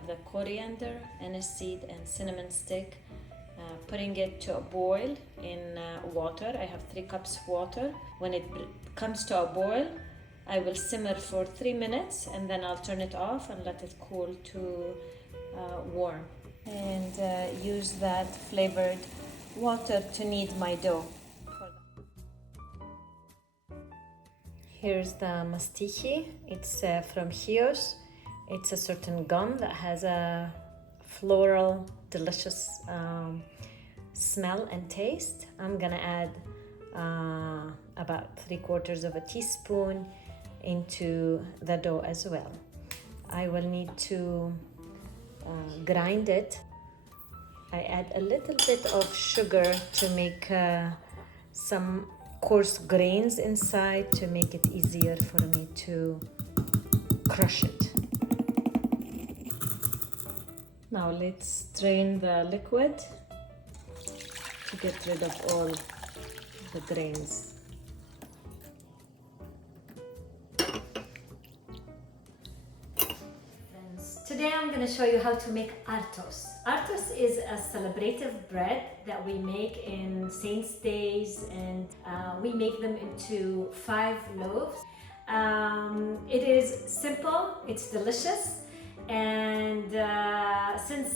have the coriander, anise seed, and cinnamon stick. Putting it to a boil in water. I have 3 cups water. When it comes to a boil, I will simmer for 3 minutes and then I'll turn it off and let it cool to warm. And use that flavored water to knead my dough. Here's the Mastixi. It's from Chios. It's a certain gum that has a floral, delicious smell and taste. I'm gonna add about 3/4 of a teaspoon into the dough as well. I will need to grind it. I add a little bit of sugar to make some coarse grains inside to make it easier for me to crush it. Now let's drain the liquid to get rid of all the grains. Today I'm going to show you how to make Artos. Artos is a celebrative bread that we make in Saints' Days, and we make them into 5 loaves. It is simple, it's delicious, and since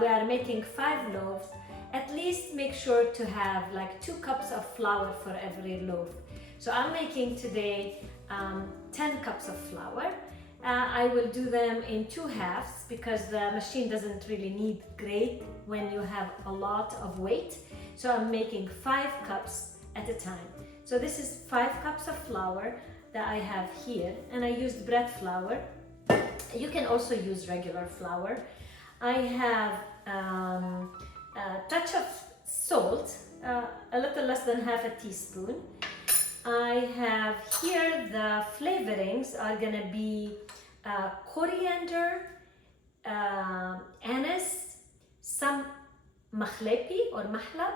we are making 5 loaves, at least make sure to have like 2 cups of flour for every loaf. So I'm making today 10 cups of flour. I will do them in 2 halves because the machine doesn't really knead great when you have a lot of weight. So I'm making 5 cups at a time. So this is 5 cups of flour that I have here, and I used bread flour. You can also use regular flour. I have a touch of salt, a little less than half a teaspoon. I have here the flavorings are gonna be coriander, anise, some Mehlepi or mahlab,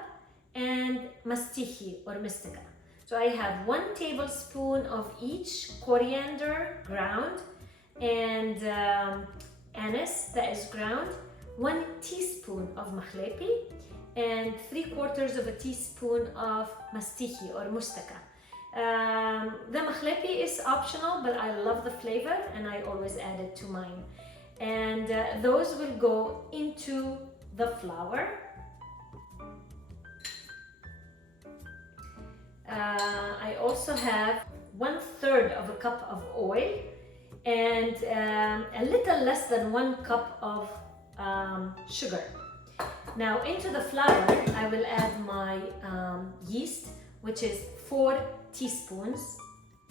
and Mastixi or Mystica. So I have 1 tablespoon of each coriander ground and anise that is ground, 1 teaspoon of Mehlepi, and 3/4 of a teaspoon of Mastixi or Mustaka. The Mehlepi is optional, but I love the flavor and I always add it to mine. And those will go into the flour. I also have 1/3 of a cup of oil and a little less than 1 cup of sugar. Now into the flour I will add my yeast, which is 4 teaspoons.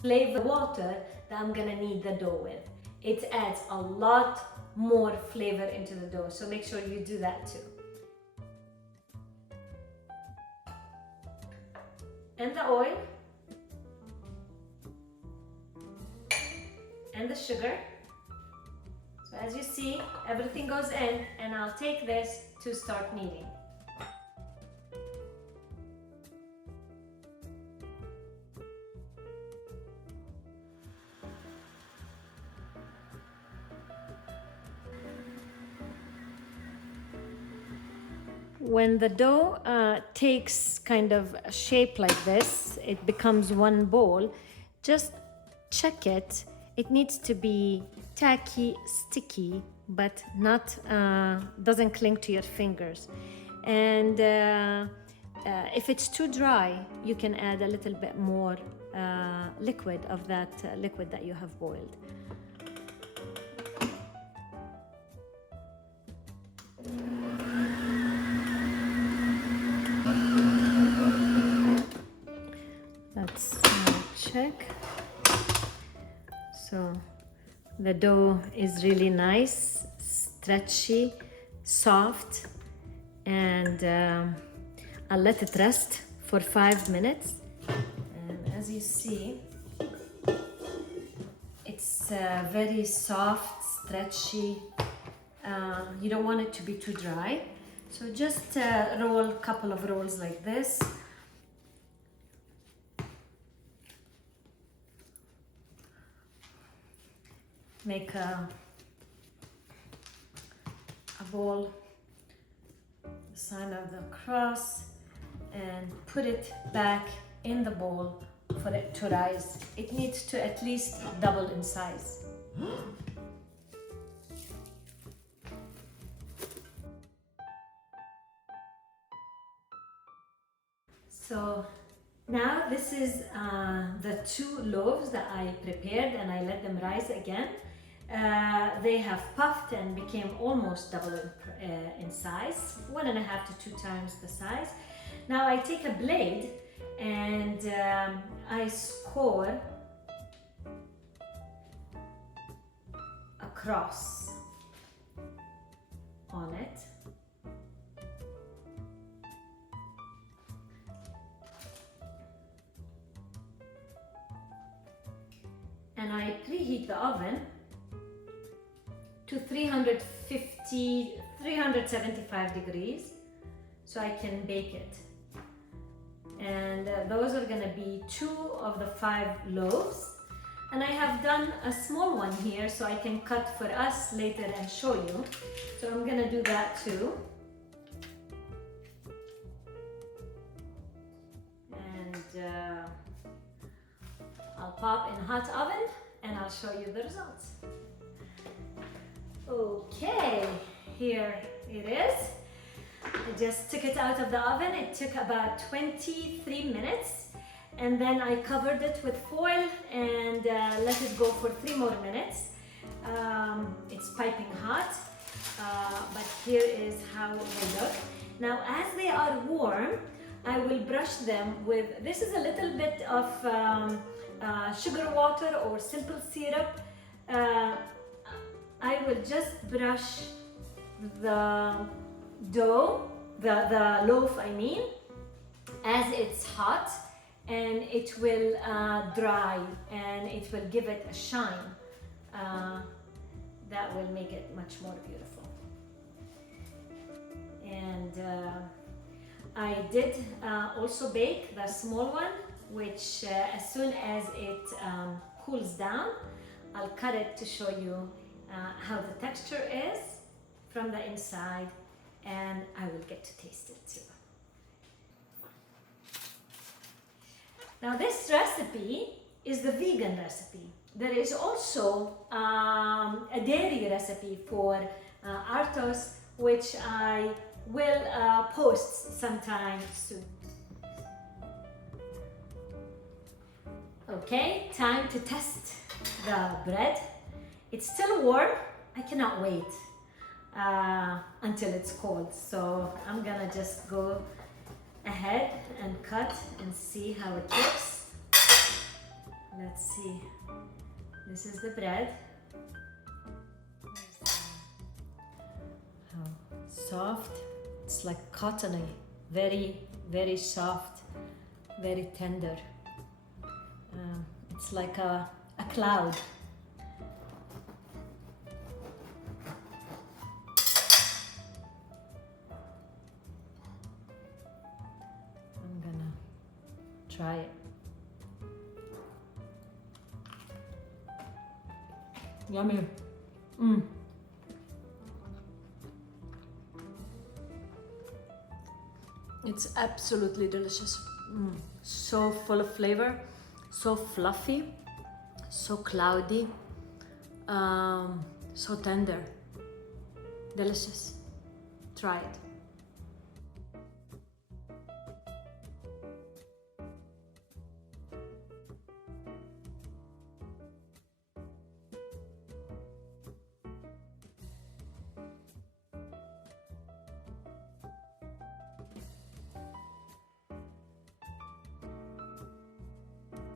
Flavor water that I'm gonna knead the dough with. It adds a lot more flavor into the dough, so make sure you do that too. And the oil and the sugar. So as you see, everything goes in, and I'll take this to start kneading. When the dough takes kind of a shape like this, it becomes one ball, just check it. It needs to be tacky, sticky, but not doesn't cling to your fingers. And if it's too dry, you can add a little bit more liquid of that liquid that you have boiled. Let's check. So the dough is really nice, stretchy, soft, and I'll let it rest for 5 minutes. And as you see, it's very soft, stretchy. You don't want it to be too dry. So just roll a couple of rolls like this. Make a bowl, the sign of the cross, and put it back in the bowl for it to rise. It needs to at least double in size. So now this is the 2 loaves that I prepared, and I let them rise again. They have puffed and became almost double in size, 1.5 to 2 times the size. Now I take a blade and I score a cross on it. And I preheat the oven to 375 degrees so I can bake it. And those are gonna be 2 of the 5 loaves. And I have done a small one here so I can cut for us later and show you. So I'm gonna do that too. And I'll pop in hot oven and I'll show you the results. Okay, here it is. I just took it out of the oven. It took about 23 minutes, and then I covered it with foil and let it go for 3 more minutes. It's piping hot, but here is how they look. Now, as they are warm, I will brush them with, this is a little bit of sugar water or simple syrup. I will just brush the dough, the loaf I mean, as it's hot, and it will dry and it will give it a shine that will make it much more beautiful. And I did also bake the small one, which as soon as it cools down, I'll cut it to show you how the texture is from the inside, and I will get to taste it too. Now this recipe is the vegan recipe. There is also a dairy recipe for Artos, which I will post sometime soon. Okay, time to test the bread. It's still warm. I cannot wait until it's cold. So I'm gonna just go ahead and cut and see how it looks. Let's see. This is the bread. How soft. It's like cottony. Very, very soft. Very tender. It's like a cloud. I'm gonna try it. Yummy. It's absolutely delicious. So full of flavor, so fluffy, so cloudy, so tender. Delicious. Try it.